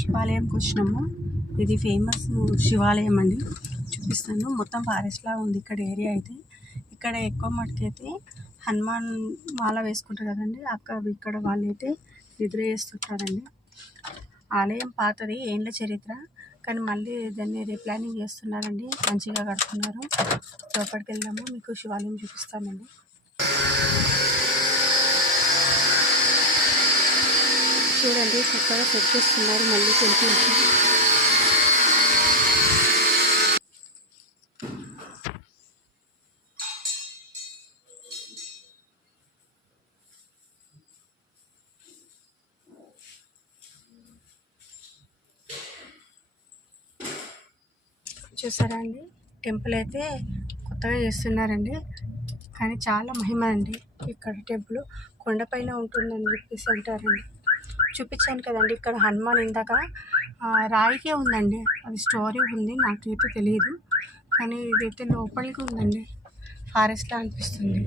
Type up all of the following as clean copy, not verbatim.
శివాలయంకి వచ్చినాము. ఇది ఫేమస్ శివాలయం అండి. చూపిస్తాను. మొత్తం ఫారెస్ట్ లాగా ఉంది ఇక్కడ ఏరియా అయితే. ఇక్కడ ఎక్కువ మటుకైతే హనుమాన్ మాల వేసుకుంటారు కదండి, ఇక్కడ వాళ్ళైతే నిద్ర చేస్తుంటారండి. ఆలయం పాతది, ఏండ్ల చరిత్ర, కానీ మళ్ళీ దాన్ని రీప్లానింగ్ చేస్తున్నారండి. మంచిగా కడుతున్నారు. లోపలికి వెళ్దాము, మీకు శివాలయం చూపిస్తామండి. చూడండి, కొత్తగా సెట్ చేస్తున్నారు మళ్ళీ టెంపుల్. చూసారా అండి, టెంపుల్ అయితే కొత్తగా చేస్తున్నారండి, కానీ చాలా మహిమ అండి. ఇక్కడ టెంపుల్ కొండపైన ఉంటుందని చెప్పేసి అంటారండి. చూపించాను కదండి, ఇక్కడ హనుమాన్ ఇందాక రాయికే ఉందండి, అది స్టోరీ ఉంది, నాకైతే తెలియదు, కానీ ఇదైతే లోపలికి ఉందండి, ఫారెస్ట్లా అనిపిస్తుంది.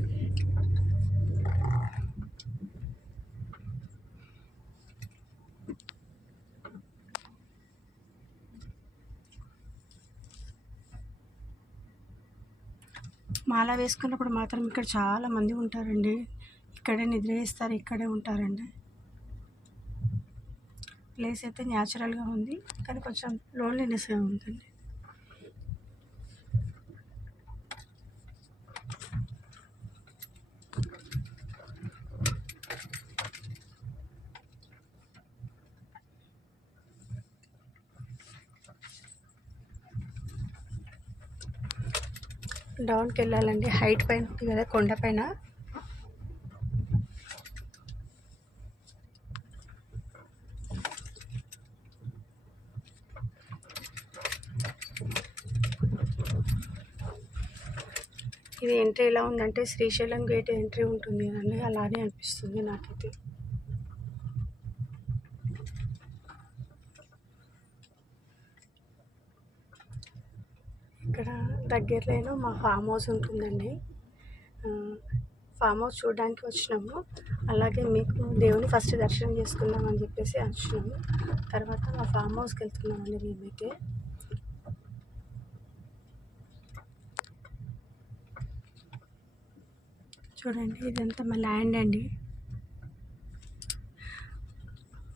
మాల వేసుకున్నప్పుడు మాత్రం ఇక్కడ చాలా మంది ఉంటారండి. ఇక్కడే నిద్ర చేస్తారు, ఇక్కడే ఉంటారండి. ప్లేస్ అయితే న్యాచురల్గా ఉంది, కానీ కొంచెం లోన్లీనెస్గా ఉందండి. డౌన్కి వెళ్ళాలండి, హైట్ పైన ఉంది కదా, కొండ పైన. ఇది ఎంట్రీ ఎలా ఉందంటే శ్రీశైలం గేట్ ఎంట్రీ ఉంటుంది కదండి, అలానే అనిపిస్తుంది నాకైతే. ఇక్కడ దగ్గరలో మా ఫామ్ హౌస్ ఉంటుందండి. ఫామ్ హౌస్ చూడడానికి వచ్చినాము. అలాగే మీకు దేవుని ఫస్ట్ దర్శనం చేసుకుందామని చెప్పేసి వచ్చినాము. తర్వాత మా ఫామ్ హౌస్కి వెళ్తున్నామండి మేమైతే. చూడండి, ఇదంతా మా ల్యాండ్ అండి.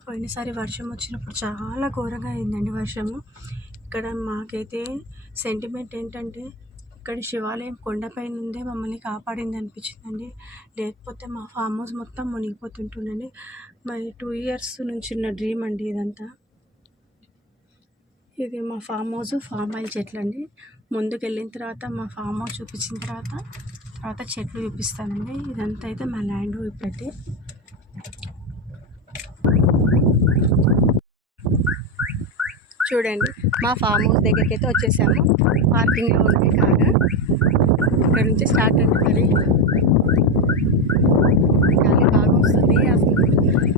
పోయినసారి వర్షం వచ్చినప్పుడు చాలా ఘోరంగా అయిందండి వర్షము. ఇక్కడ మాకైతే సెంటిమెంట్ ఏంటంటే, ఇక్కడ శివాలయం కొండపైన ఉందే మమ్మల్ని కాపాడింది అనిపించిందండి. లేకపోతే మా ఫామ్ హౌస్ మొత్తం మునిగిపోతుంటుందండి. మరి 2 years నుంచి ఉన్న డ్రీమ్ అండి ఇదంతా. ఇది మా ఫామ్ హౌస్, ఫామ్ ఆయిల్ చెట్లు అండి. ముందుకు వెళ్ళిన తర్వాత మా ఫామ్ హౌస్ చూపించిన తర్వాత చెట్లు చూపిస్తానండి. ఇదంతా అయితే మా ల్యాండ్. ఇప్పుడైతే చూడండి, మా ఫామ్ హౌస్ దగ్గరికి అయితే వచ్చేసాము. పార్కింగ్లో ఉంది కారు. ఇక్కడ నుంచి స్టార్ట్ అండి. మరి గాలి బాగా వస్తుంది. అసలు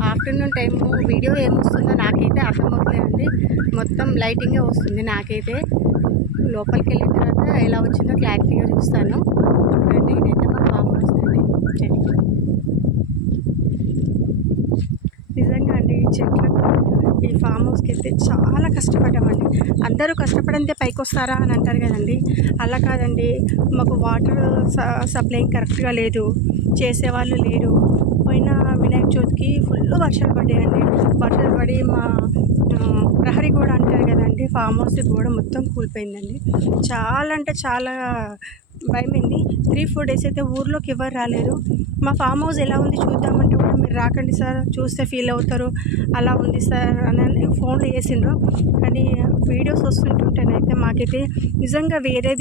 ఆఫ్టర్నూన్ టైము వీడియో ఏమొస్తుందో నాకైతే అర్థమవుతుందండి. మొత్తం లైటింగే వస్తుంది నాకైతే. లోపలికి వెళ్ళిన తర్వాత ఎలా వచ్చిందో క్లారిటీగా చూస్తాను. చూడండి, ఇదైతే మా ఫామ్ హౌస్ అండి. చెట్లు నిజంగా అండి, ఈ ఫామ్ హౌస్కి అయితే చాలా కష్టపడ్డామండి. అందరూ కష్టపడంతే పైకి వస్తారా అని అంటారు కదండి, అలా కాదండి. మాకు వాటర్ సప్లై కరెక్ట్గా లేదు, చేసేవాళ్ళు లేరు. పోయిన వినాయక చవితికి ఫుల్ వర్షాలు పడ్డాయండి. వర్షాలు పడి మా ప్రహరీ గోడ అంటారు కదండి, ఫామ్ హౌస్ గోడ మొత్తం కూలిపోయిందండి. చాలా అంటే చాలా భయమైంది. 3-4 days అయితే ఊర్లోకి ఎవరు రాలేరు. మా ఫామ్ హౌస్ ఎలా ఉంది చూద్దామంటే కూడా మీరు రాకండి సార్, చూస్తే ఫీల్ అవుతారు, అలా ఉంది సార్ అని ఫోన్లు చేసిండ్రు. కానీ వీడియోస్ వస్తుంటుంటేనైతే మాకైతే నిజంగా వేరే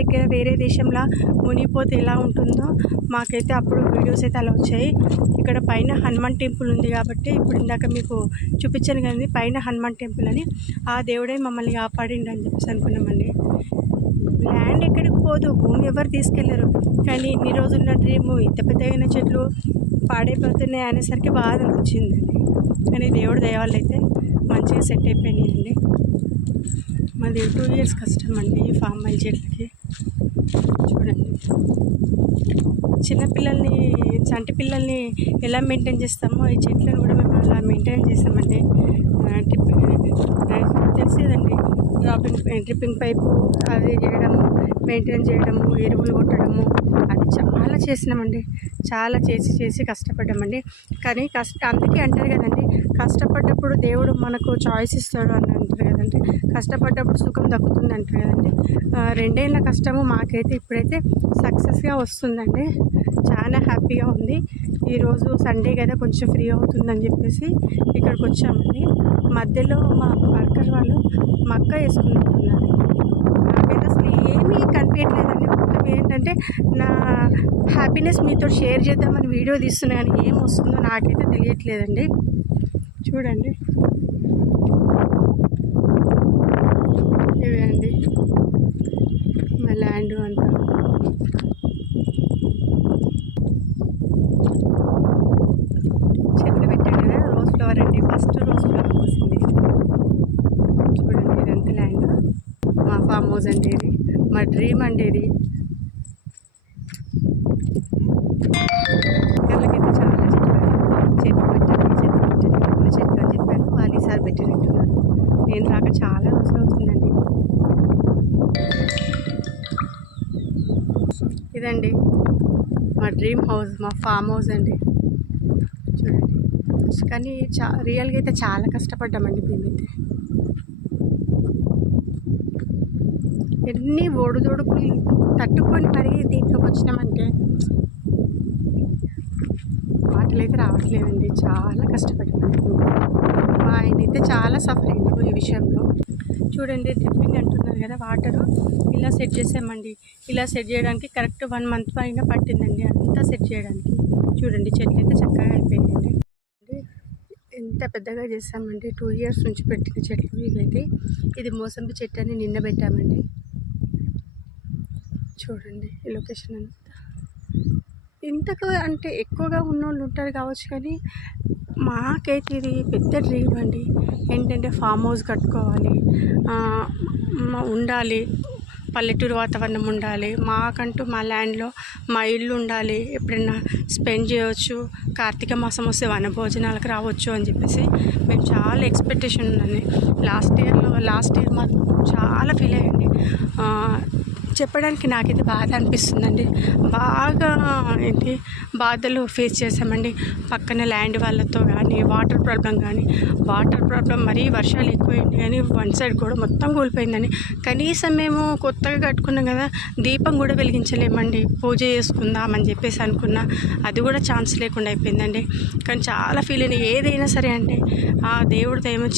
దగ్గర వేరే దేశంలో మునిగిపోతే ఎలా ఉంటుందో మాకైతే అప్పుడు వీడియోస్ అయితే అలా వచ్చాయి. ఇక్కడ పైన హనుమాన్ టెంపుల్ ఉంది కాబట్టి, ఇప్పుడు ఇందాక మీకు చూపించాను కదండి పైన హనుమాన్ టెంపుల్ అని, ఆ దేవుడే మమ్మల్ని కాపాడిండి అని చెప్పేసి అనుకున్నామండి. ల్యాండ్ ఎక్కడికి పోదు, భూమి ఎవరు తీసుకెళ్లరు, కానీ ఇన్ని రోజుల డ్రీము ఇంత పెద్దగైన చెట్లు పాడైపోతున్నాయి అనేసరికి బాధ అనిపించిందండి. కానీ దేవుడు దయవల్ల అయితే మంచిగా సెట్ అయిపోయినాయండి. మాది 2 years కష్టం అండి ఈ ఫామ్ ఆయిల్ చెట్లకి. చూడండి, చిన్నపిల్లల్ని చంటి పిల్లల్ని ఎలా మెయింటైన్ చేస్తామో ఈ చెట్లను కూడా మేము అలా మెయింటైన్ చేస్తామండి. డ్రిప్పింగ్ పైపు అది చేయడము, మెయింటైన్ చేయడము, ఎరువులు కొట్టడము, అది చాలా చేసినామండి. చాలా చేసి కష్టపడ్డామండి. కానీ అందుకే అంటారు కదండి, కష్టపడ్డప్పుడు దేవుడు మనకు చాయిస్ ఇస్తాడు అని అంటారు కదండి. కష్టపడ్డప్పుడు సుఖం దక్కుతుంది అంటారు కదండి. 2 ఏళ్ళ కష్టము మాకైతే ఇప్పుడైతే సక్సెస్గా వస్తుందండి. చాలా హ్యాపీగా ఉంది. ఈరోజు సండే కదా, కొంచెం ఫ్రీ అవుతుందని చెప్పేసి ఇక్కడికి వచ్చామండి. మధ్యలో మా వర్కర్ వాళ్ళు మక్క వేసుకుంటున్నారు. నాకైతే అసలు ఏమీ కనిపించట్లేదండి. మొత్తం ఏంటంటే నా హ్యాపీనెస్ మీతో షేర్ చేద్దామని వీడియో తీస్తున్నా, కానీ ఏం వస్తుందో నాకైతే తెలియట్లేదండి. చూడండి, ఇవే అండి మా ల్యాండ్ అంతా. చెట్లు పెట్టాను కదా, రోజ్ ఫ్లవర్ అండి. ఫస్ట్ రోజ్ ఫ్లవర్ పోసింది. చూడండి, ఇదంతా ల్యాండ్. మా ఫామ్ హౌస్ అండి ఇది, మా డ్రీమ్ అండి ఇది. పిల్లలకైతే చాలా చెప్పాను, చెట్లు పెట్టండి పూల చెట్లు అని చెప్పాను. వాళ్ళు ఈసారి పెట్టినట్టున్నారు. నేను రాక చాలా రోజులు అవుతుందండి. ఇదండి మా డ్రీమ్ హౌస్, మా ఫామ్ హౌస్ అండి. చూడండి, కానీ రియల్గా అయితే చాలా కష్టపడ్డామండి మేమైతే. ఎన్ని ఒడిదొడుకులు తట్టుకొని మరీ దీంట్లోకి వచ్చినామంటే మాటలు అయితే రావట్లేదండి. చాలా కష్టపడ్డామండి. మా ఆయన అయితే చాలా సఫర్ అయ్యారు ఈ విషయంలో. చూడండి, డ్రిప్పింగ్ అంటున్నారు కదా, వాటరు ఇలా సెట్ చేసామండి. ఇలా సెట్ చేయడానికి కరెక్ట్ 1 మంత్ పైన పట్టిందండి అంతా సెట్ చేయడానికి. చూడండి, చెట్లు అయితే చక్కగా అయిపోయాయండి. ఎంత పెద్దగా చేసామండి. 2 ఇయర్స్ నుంచి పెట్టిన చెట్లు ఇవైతే. ఇది మోసంబి చెట్టు అని నిన్న పెట్టామండి. చూడండి ఈ లొకేషన్ అంతా. ఇంతకు అంటే ఎక్కువగా ఉన్నోళ్ళు ఉంటారు కావచ్చు, కానీ మాకైతే ఇది పెద్ద డ్రీమ్ అండి. ఏంటంటే ఫామ్ హౌస్ కట్టుకోవాలి, ఉండాలి, పల్లెటూరు వాతావరణం ఉండాలి, మాకంటూ మా ల్యాండ్లో మా ఇల్లు ఉండాలి, ఎప్పుడైనా స్పెండ్ చేయవచ్చు, కార్తీక మాసం వస్తే వనభోజనాలకు రావచ్చు అని చెప్పేసి మేము చాలా ఎక్స్పెక్టేషన్ ఉందండి. లాస్ట్ ఇయర్ మాకు చాలా ఫీల్ అయ్యండి. చెప్పడానికి నాకైతే బాధ అనిపిస్తుందండి. బాగా బాధలు ఫేస్ చేసామండి. పక్కన ల్యాండ్ వాళ్ళతో కానీ, వాటర్ ప్రాబ్లం మరీ వర్షాలు ఎక్కువైంది కానీ 1 సైడ్ కూడా మొత్తం కూలిపోయిందండి. కనీసం మేము కొత్తగా కట్టుకున్నాం కదా, దీపం కూడా వెలిగించలేమండి. పూజ చేసుకుందామని చెప్పేసి అనుకున్నా, అది కూడా ఛాన్స్ లేకుండా అయిపోయిందండి. కానీ చాలా ఫీల్ అయినా ఏదైనా సరే అంటే ఆ దేవుడితో ఏమో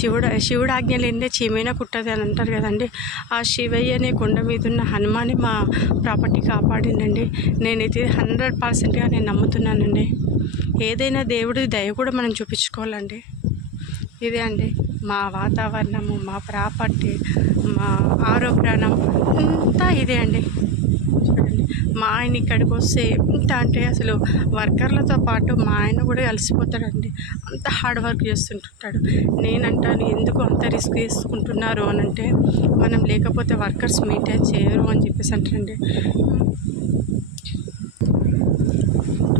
శివుడు ఆజ్ఞ లేనిదే చీమైనా కుట్టదు అని అంటారు కదండి. ఆ శివయ్యనే కొండ మీద ఉన్న హనుమాన్ మా ప్రాపర్టీ కాపాడిందండి. నేనైతే 100%గా నేను నమ్ముతున్నానండి. ఏదైనా దేవుడి దయ కూడా మనం చూపించుకోవాలండి. ఇదే అండి మా వాతావరణము, మా ప్రాపర్టీ, మా ఆరోగ్యం అంతా ఇదే అండి. చూడండి, మా ఆయన ఇక్కడికి వస్తే ఎంత అంటే అసలు వర్కర్లతో పాటు మా ఆయన కూడా కలిసిపోతాడండి. అంత హార్డ్ వర్క్ చేస్తుంటాడు. నేనంటాను, ఎందుకు అంత రిస్క్ తీసుకుంటున్నారు అని అంటే, మనం లేకపోతే వర్కర్స్ మెయింటైన్ చేయరు అని చెప్పేసి అంటారండి.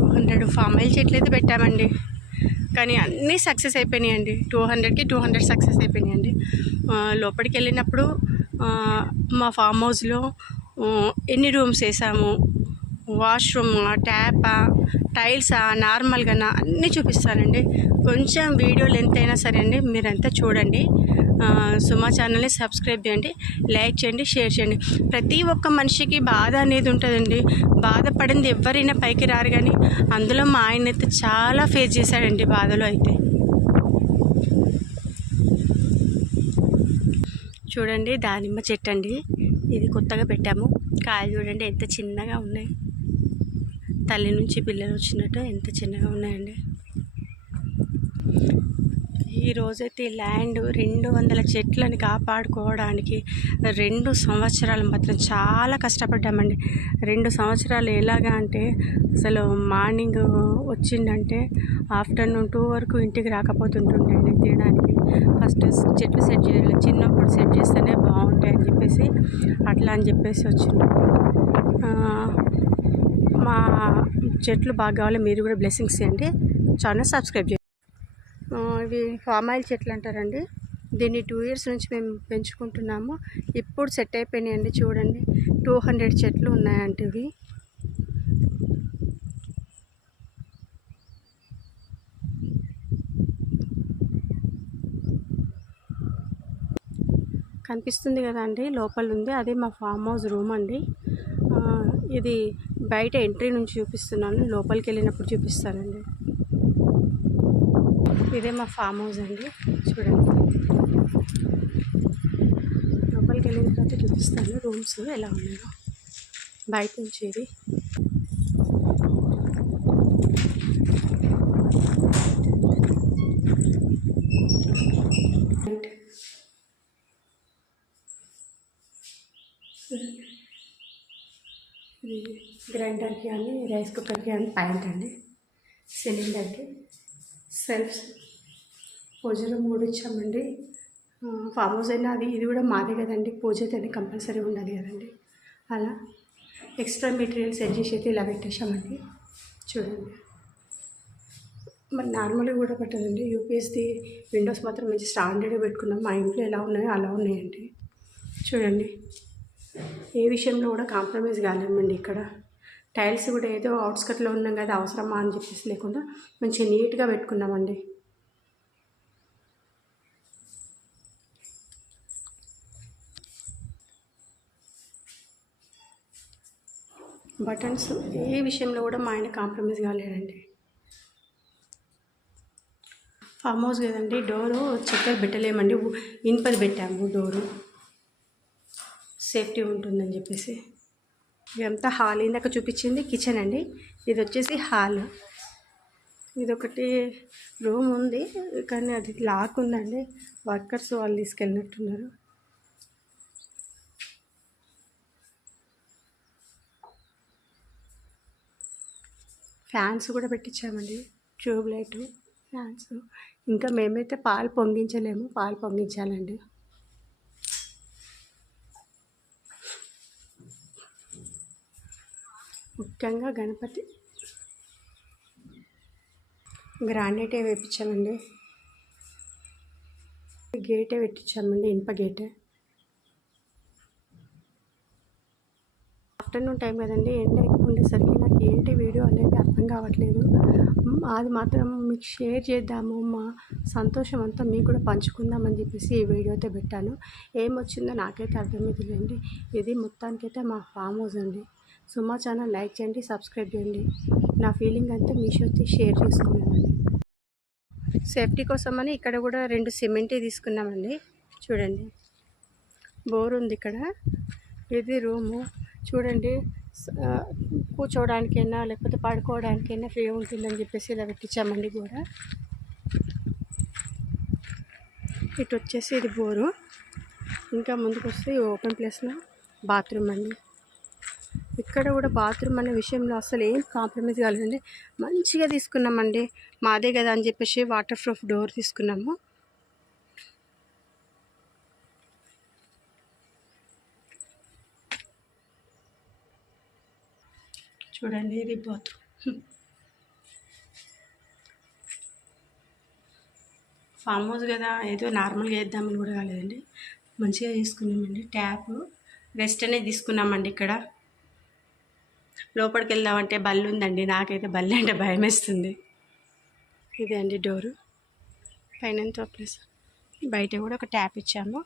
200 ఫామ్ ఆయిల్ చెట్లు అయితే పెట్టామండి, కానీ అన్నీ సక్సెస్ అయిపోయినాయండి. 200కి 200 సక్సెస్ అయిపోయినాయండి. లోపలికి వెళ్ళినప్పుడు మా ఫామ్ హౌస్లో ఎన్ని రూమ్స్ వేసాము, వాష్రూమ్, ట్యాపా, టైల్సా, నార్మల్గానా అన్నీ చూపిస్తానండి. కొంచెం వీడియో లెంత్ అయినా సరే అండి మీరంతా చూడండి. సుమా ఛానల్ని సబ్స్క్రైబ్ చేయండి, లైక్ చేయండి, షేర్ చేయండి. ప్రతి ఒక్క మనిషికి బాధ అనేది ఉంటుందండి. బాధపడింది ఎవరైనా పైకి రారు, కానీ అందులో మా ఆయన అయితే చాలా ఫేస్ చేశాడండి బాధలో అయితే. చూడండి, దానిమ్మ చెట్టు అండి, ఇది కొత్తగా పెట్టాము. కాయలు చూడండి ఎంత చిన్నగా ఉన్నాయి. తల్లి నుంచి పిల్లలు వచ్చినట్టు ఎంత చిన్నగా ఉన్నాయండి. ఈరోజైతే ల్యాండ్ 200 చెట్లను కాపాడుకోవడానికి 2 సంవత్సరాలు మాత్రం చాలా కష్టపడ్డామండి. 2 సంవత్సరాలు ఎలాగా అంటే, అసలు మార్నింగ్ వచ్చిందంటే ఆఫ్టర్నూన్ 2 వరకు ఇంటికి రాకపోతుంటుండే తినడానికి. ఫస్ట్ చెట్లు సెట్ చేయాలి, చిన్నప్పుడు సెట్ చేస్తేనే బాగుంటాయి అని చెప్పేసి అట్లా అని చెప్పేసి వచ్చింది. మా చెట్లు బాగా కావాలి, మీరు కూడా బ్లెస్సింగ్స్ చేయండి. ఛానల్ సబ్స్క్రైబ్ చేయండి. ఇవి ఫామ్ ఆయిల్ చెట్లు అంటారండి. దీన్ని 2 ఇయర్స్ నుంచి మేము పెంచుకుంటున్నాము. ఇప్పుడు సెట్ అయిపోయినాయండి. చూడండి 200 చెట్లు ఉన్నాయంటే ఇవి. కనిపిస్తుంది కదా అండి, లోపల ఉంది. అదే మా ఫామ్ హౌస్ రూమ్ అండి. ఇది బయట ఎంట్రీ నుంచి చూపిస్తున్నాను, లోపలికి వెళ్ళినప్పుడు చూపిస్తానండి. ఇదే మా ఫామ్ హౌస్ అండి, చూడండి. లోపలికి వెళ్ళిన తర్వాత చూపిస్తాను రూమ్స్ ఎలా ఉన్నాయో బయట నుంచి. ఇది గ్రైండర్కి కానీ రైస్ కుక్కర్కి కానీ పాయింట్ అండి. సిలిండర్కి సెల్ఫ్స్ పూజలో 3 ఇచ్చామండి. ఫామ్ హౌస్ అయినా అది ఇది కూడా మాదే కదండి, పూజ అయితే కంపల్సరీ ఉండాలి కదండి. అలా ఎక్స్ట్రా మెటీరియల్స్ సెట్ చేసి అయితే ఇలా పెట్టేశామండి. చూడండి, మరి నార్మల్గా కూడా పెట్టదండి. యూపీఎస్ది విండోస్ మాత్రం మంచి స్టాండర్డ్గా పెట్టుకున్నాం. మా ఇంట్లో ఎలా ఉన్నాయో అలా ఉన్నాయండి. చూడండి, ఏ విషయంలో కూడా కాంప్రమైజ్ కాలేమండి. ఇక్కడ టైల్స్ కూడా ఏదో అవుట్స్కట్లో ఉన్నాం కదా అవసరమా అని చెప్పేసి లేకుండా మంచిగా నీట్గా పెట్టుకున్నామండి. బటన్స్ ఏ విషయంలో కూడా మా ఆయన కాంప్రమైజ్ కాలేదండి. ఫామ్ హౌస్ కదండి, డోరు చక్కెర పెట్టలేమండి, ఇనుపది పెట్టాము డోరు, సేఫ్టీ ఉంటుందని చెప్పేసి. ఇదంతా హాల్, ఇందాక చూపించింది కిచెన్ అండి. ఇది వచ్చేసి హాల్. ఇదొకటి రూమ్ ఉంది కానీ అది లాక్ ఉందండి, వర్కర్స్ వాళ్ళు తీసుకెళ్ళినట్టున్నారు. ఫ్యాన్స్ కూడా పెట్టించామండి, ట్యూబ్ లైట్ ఫ్యాన్స్. ఇంకా మేమైతే పాలు పొంగించలేము, పాలు పొంగించాలండి. ముఖ్యంగా గణపతి గ్రానైటే వేయించామండి. గేటే పెట్టించామండి, ఇనుప గేటే. ఆఫ్టర్నూన్ టైం కదండి, ఎండ ఎక్కువ ఉండేసరికి నాకు ఏంటి వీడియో అనేది అర్థం కావట్లేదు. అది మాత్రం మీకు షేర్ చేద్దాము, మా సంతోషం అంతా మీకు కూడా పంచుకుందామని చెప్పేసి ఈ వీడియో అయితే పెట్టాను. ఏమొచ్చిందో నాకైతే అర్థమవుతుందండి. ఇది మొత్తానికైతే మా ఫామ్ హౌస్ అండి. సో మా ఛానల్ లైక్ చేయండి, సబ్స్క్రైబ్ చేయండి. నా ఫీలింగ్ అంతా మీషోతో షేర్ చేసుకున్నానండి. సేఫ్టీ కోసమని ఇక్కడ కూడా 2 సిమెంట్ తీసుకున్నామండి. చూడండి, బోర్ ఉంది ఇక్కడ. ఇది రూము. చూడండి, కూర్చోవడానికైనా లేకపోతే పడుకోవడానికైనా ఫ్రీ ఉంటుందని చెప్పేసి ఇలా పెట్టించామండి కూడా. ఇటు వచ్చేసి ఇది బోరు. ఇంకా ముందుకు వస్తే ఓపెన్ ప్లేస్లో బాత్రూమ్ అండి. ఇక్కడ కూడా బాత్రూమ్ అనే విషయంలో అసలు ఏం కాంప్రమైజ్ కాలేదండి, మంచిగా తీసుకున్నామండి. మాదే కదా అని చెప్పేసి వాటర్ ప్రూఫ్ డోర్ తీసుకున్నాము. చూడండి, ఇది బాత్రూమ్. ఫామ్ హౌస్ కదా ఏదో నార్మల్గా వేద్దామని కూడా కాలేదండి, మంచిగా తీసుకున్నామండి. ట్యాప్ రెస్ట్ అనేది తీసుకున్నామండి. ఇక్కడ లోపలికి వెళ్దామంటే బల్లి ఉందండి, నాకైతే బల్లి అంటే భయం వేస్తుంది. ఇదే అండి డోరు, పైనంత ప్లేస్. బయట కూడా ఒక ట్యాప్ ఇచ్చాము.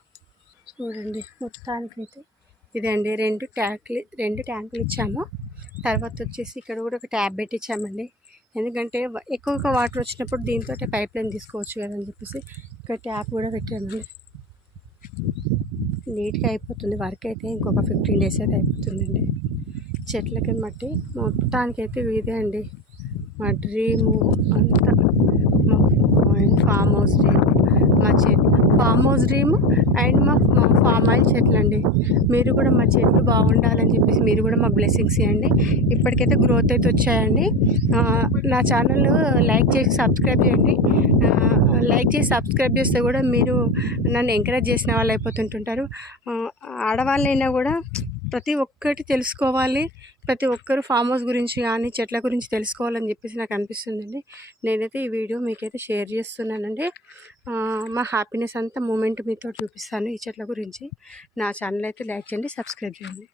చూడండి, మొత్తానికైతే ఇదే అండి. 2 ట్యాంకులు ఇచ్చాము. తర్వాత వచ్చేసి ఇక్కడ కూడా ఒక ట్యాప్ పెట్టించామండి. ఎందుకంటే ఎక్కువగా వాటర్ వచ్చినప్పుడు దీంతో పైప్ లైన్ తీసుకోవచ్చు కదని చెప్పేసి ఇక్కడ ట్యాప్ కూడా పెట్టామండి. నీట్గా అయిపోతుంది వర్క్ అయితే. ఇంకొక 15 days అయితే అయిపోతుందండి. చెట్లకి మట్టి మొత్తానికైతే ఇదే అండి మా డ్రీము అంతా. మా ఫామ్ హౌస్ డ్రీమ్, మా చెట్లు ఫామ్ హౌస్ డ్రీము అండ్ మా ఫామ్ ఆయిల్ చెట్లు అండి. మీరు కూడా మా చెట్లు బాగుండాలని చెప్పేసి మీరు కూడా మా బ్లెస్సింగ్స్ ఇవ్వండి. ఇప్పటికైతే గ్రోత్ అయితే వచ్చాయండి. నా ఛానల్ లైక్ చేసి సబ్స్క్రైబ్ చేయండి. లైక్ చేసి సబ్స్క్రైబ్ చేస్తే కూడా మీరు నన్ను ఎంకరేజ్ చేసిన వాళ్ళు అయిపోతుంటుంటారు. ఆడవాళ్ళైనా కూడా ప్రతి ఒక్కటి తెలుసుకోవాలి, ప్రతి ఒక్కరు ఫామ్ హౌస్ గురించి కానీ చెట్ల గురించి తెలుసుకోవాలని చెప్పేసి నాకు అనిపిస్తుందండి. నేనైతే ఈ వీడియో మీకైతే షేర్ చేస్తున్నానండి. మా హ్యాపీనెస్ అంతా మూమెంట్ మీతో చూపిస్తాను ఈ చెట్ల గురించి. నా ఛానల్ అయితే లైక్ చేయండి, సబ్స్క్రైబ్ చేయండి.